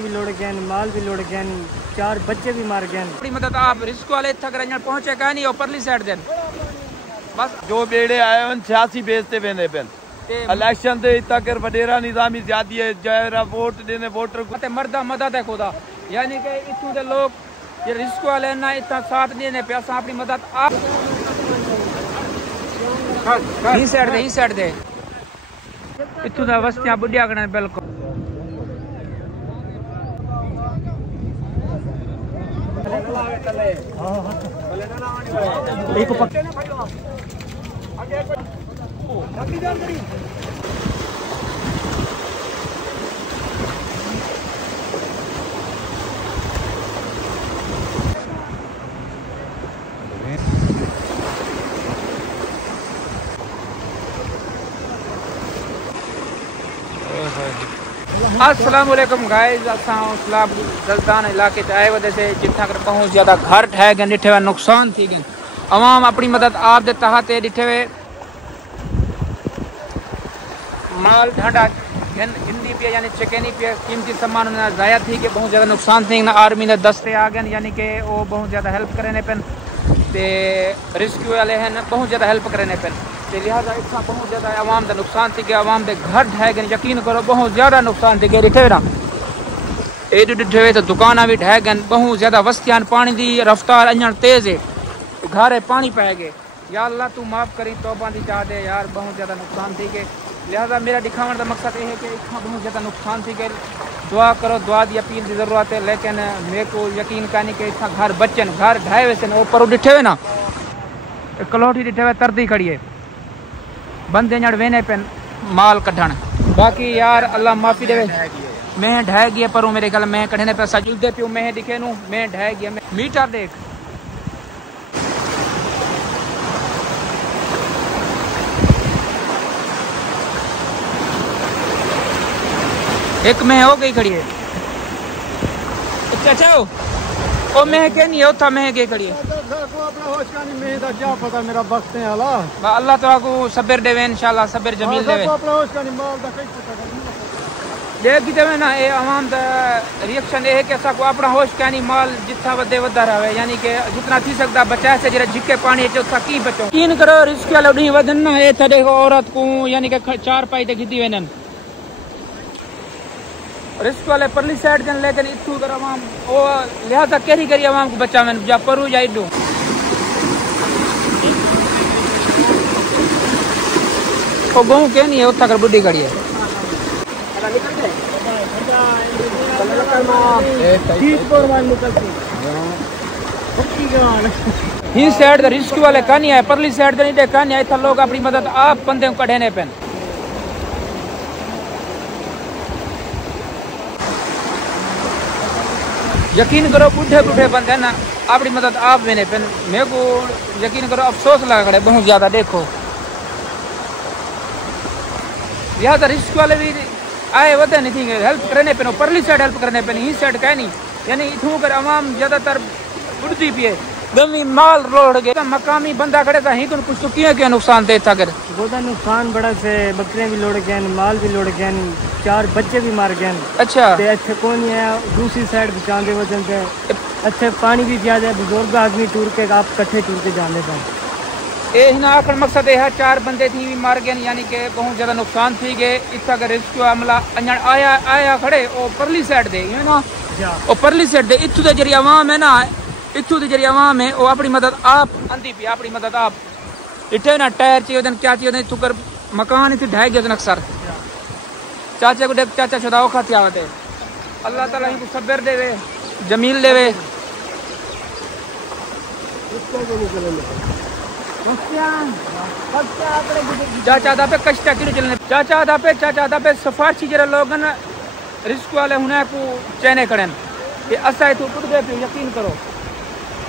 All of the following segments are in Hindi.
भी लोड़ गए, माल भी लोड़ गए, 4 बच्चे भी मार गए। अपनी मदद आप रिस्क वाले तक पहुंचे का नहीं, परली साइड देन बस जो बेड़े आए हैं सियासी बेचते वेंदे पेन इलेक्शन दे तक वडेरा निजामी ज्यादा है जरा वोट देने वोटर को मर्दा मदद है खुदा, यानी कि इतों के लोग ये रिस्क वाले ना इतना साथ देने पे असा अपनी मदद आप ही साइड दे इतों दा वस्तियां बुढ़िया करने बिल्कुल अस्सलामुअलैकुम गाइस, असां गलतान इलाके आए वजह से जितना कर बहुत ज्यादा घर ठह गए, डिठे हुए नुकसान थी गए। अवाम अपनी मदद आप दे तहत डिठे हुए माल ढांडा हिंदी पे यानी चिकनी पे कीमती सामान ज़ाया थी कि बहुत ज़्यादा नुकसान थी ना। आर्मी ने दस्ते आ गए यानी कि वो बहुत ज़्यादा हेल्प करने पेन ते रिस्क्यू वाले हैं बहुत ज़्यादा हेल्प करने पेन ते लिहाजा इतना बहुत ज़्यादा आवाम का नुकसान थी कि आवाम के घर ढह गए। यकीन करो बहुत ज़्यादा नुकसान थी कि डिठे ना एडू डिठे हुए तो दुकाना भी ढह गए, बहुत ज़्यादा वस्तियान पानी की रफ्तार अं तेज़ है, घर पानी पै गए। या अल्लाह तू माफ़ करी तौबा दी चाह दे यार, बहुत ज़्यादा नुकसान थी कि लिहाजा मेरा दिखाने का मकसद ये है कि इतना बहुत ज़्यादा नुकसान थी कि दुआ करो, दुआ की अपील की ज़रूरत है। लेकिन मेरे को यकीन का नहीं कि इतना घर बच्चन घर ढाए वैसे न ऊपर डिठे हुए ना कलोठी डिठे हुए तरदी खड़ी है, बंदे जड़ वेने पेन माल कढ़न। बाकी यार अल्लाह माफ़ी देवे, मैं ढह गया पर मेरे ख्याल मैं कढ़ने पैसा जुलते प्यू मैं दिखे नू मैं ढह गया। मीटर देख एक मैं हो गई खड़ी है चाचा ओ मैं के नहीं होता मैं के खड़ी है क्या पता मेरा वक्त है अल्लाह तो आपको सब्र देवे इंशाल्लाह, सब्र जमील देवे लेकिन देवे ना। ये आवाम का रिएक्शन ये है कि असा को अपना होश क्या नहीं माल जितना वधे वधा रहे, यानी कि जितना थी सकता बचाए से जरा झिके पानी उतना की बचो। यकीन करो रिस्क वाले उड़ी वधन ना ये देखो औरत को यानी कि 4 पाई ते गिद्दी वेनन रिस्क वाले परली साइड जन, लेकिन इतू कर आवाम वो लिहाजा केरी करी आवाम को बचा में जा परू या इडू वो बहु के नहीं है उतना कर बुढ़ी खड़ी है। ही साइड रिस्क वाले का नहीं है, परली साइड नहीं देखा नहीं है, लोग अपनी मदद आप बंदे को कढ़ने पेन। यकीन करो बूढ़े बूढ़े बंदे ना अपनी मदद आप मैंने पेन। मेरे को यकीन करो अफसोस लगा खड़े बहुत ज्यादा। देखो लिहाजा रिस्क वाले भी आए वधे नहीं थी हेल्प करने पे, परली साइड हेल्प करने पे ही साइड कह नहीं, यानी इथू कर आवाम ज्यादातर बुढ़ती पिए गमी माल रोड गए। मकामी बंदा खड़े था ही कुछ तो क्या नुकसान दे था कर गोदा नुकसान बड़ा से बकरे भी लोड़ गए, माल भी लोड़ गए, 4 बच्चे भी मार गए। अच्छा अच्छे कौन है दूसरी साइड बचाने वजन से अच्छे पानी भी ज्यादा है, बुजुर्ग आदमी टूर के आप कट्ठे टूर के जाने का ये आखिर मकसद है 4 बंदे थी भी मार गए, यानी कि बहुत ज्यादा नुकसान थी गए। इतना का रेस्क्यू अमला अं आया खड़े ओ परली साइड दे है ना, ओ परली साइड दे इतू के जरिए आवाम है ना, इतू के जरिए आवाम है वो अपनी मदद आप आंदी पी अपनी मदद आप इटे ना टायर चाहिए क्या चाहिए इतू कर मकान इतने ढह गए अक्सर चाचा को देख चाचा शुदा औखा थी आवते। अल्लाह ताला इनको सब्र देवे जमील देवे। चाचा दा पे कष्टा किलो चलने चाचा दा पे सफारशी जरा लोग न रिस्क वाले हुने को चैने करन ये असा तो टूट गए पे यकीन करो।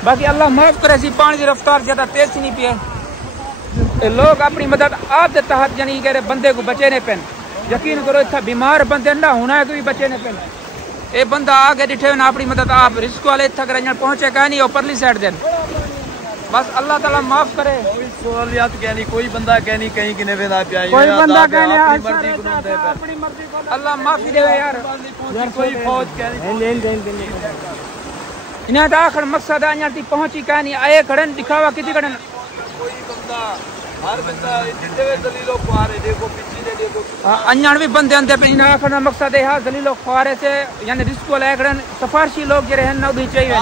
बाकी अल्लाह माफ करे सी पानी की रफ्तार ज्यादा तेज नहीं पिए लोग अपनी मदद आप दे तहत यानी कि बंदे को बचे ने पेन। यकीन करो इतना बीमार बंदे ना होना को भी बचे ने पेन। ये बंदा आगे डिठे ना अपनी मदद आप रिस्क वाले इतना कर पहुंचे का नहीं और परली साइड देन बस अल्लाह ताला माफ करे। कोई सहूलियत कहनी, कोई बंदा कहनी कहीं किने वेदा पिया, कोई बंदा कहने अपनी मर्जी को अल्लाह माफी देवे यार। कोई फौज कहनी इन्हें तो आखिर मकसद अञा ती पहुंची कहनी आए खड़न दिखावा किती खड़न कोई बंदा हर बंदा जिते दलीलो ख्वारे देखो पीछे दे देखो अञाण भी बंदे अंदर पे इन्हें आखिर मकसद है दलीलो ख्वारे से यानी रिस्क वाला खड़न सफारशी लोग जे रहन न भी चाहिए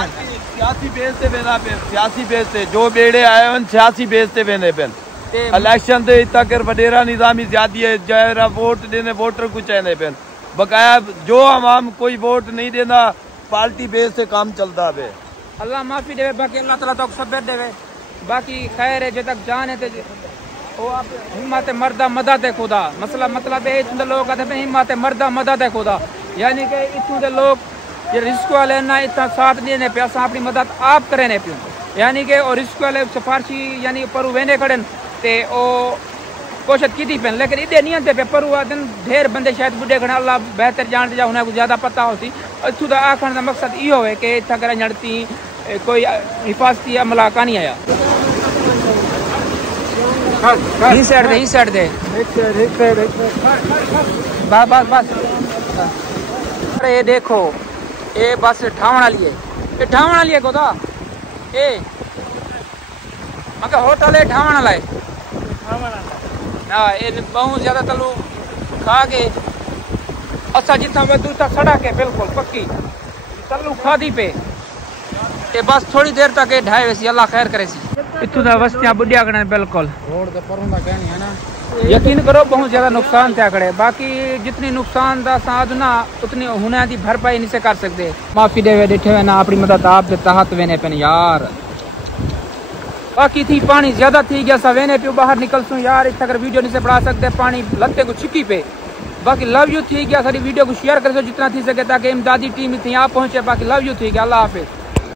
सियासी बेस ते वेंदा पे, सियासी बेस ते जो बेड़े आए हैं सियासी बेस ते वेंदे पे। इलेक्शन ते तक वडेरा निजामी ज्यादा है, जरा वोट देने वोटर को चाहते पे, बकाया जो आवाम कोई वोट नहीं देना पार्टी बेस से काम चलता है। अल्लाह माफी देवे, बाकी अल्लाह ताला तक सब्र देवे, बाकी खैर है जो तक जान है ते वो आप हिम्मत मर्दा मदद है खुदा मसला मतलब है इतने लोग कहते हैं हिम्मत मर्दा मदद है खुदा, यानी कि इतने लोग ये रिस्क वाले ना इतना साथ देने पे असा अपनी मदद आप करे पियो, यानी कि और रिस्क वाले सिफारशी यानी पर वेने खड़न ते ओ कोशिश की थी पे, लेकिन इधे नहीं आते पे पर दिन ढेर बंदे शायद बुढ़े खड़े अल्लाह बेहतर जानते जा उन्हें कुछ ज्यादा पता होती। इतों का आखण का मकसद यो है कि इतना कर जड़ती कोई हिफाजती अमला का नहीं आया। ही साइड दे बस बस बस अरे देखो ये बस ठावण वाली है, ये ठावण वाली है कोदा ए मगर होटल है ठावण वाला है हाँ ये बहुत ज्यादा तलू खा के अच्छा जितना वधू तक सड़क है बिल्कुल पक्की तलू खादी पे ये बस थोड़ी देर तक ये ढाई वैसी अल्लाह खैर करे सी इतों का बस्तियां बुढ़िया कड़े बिल्कुल रोड ते परों दा कहनी है ना यकीन करो बहुत ज्यादा नुकसान था खड़े, बाकी जितनी नुकसान का साथ ना उतनी हुने की भरपाई नहीं से कर सकते। माफी देवे डिठे वे ना अपनी मदद आप दे तहत वेने पे यार, बाकी थी पानी ज्यादा थी गया सा वेने पे बाहर निकल सू यार, इतना अगर वीडियो नहीं से बढ़ा सकते पानी लगते को छिकी पे। बाकी लव यू थी गया सारी वीडियो को शेयर कर दो जितना थी सके ताकि इमदादी टीम इतनी आप पहुंचे। बाकी लव यू थी गया, अल्लाह हाफिज।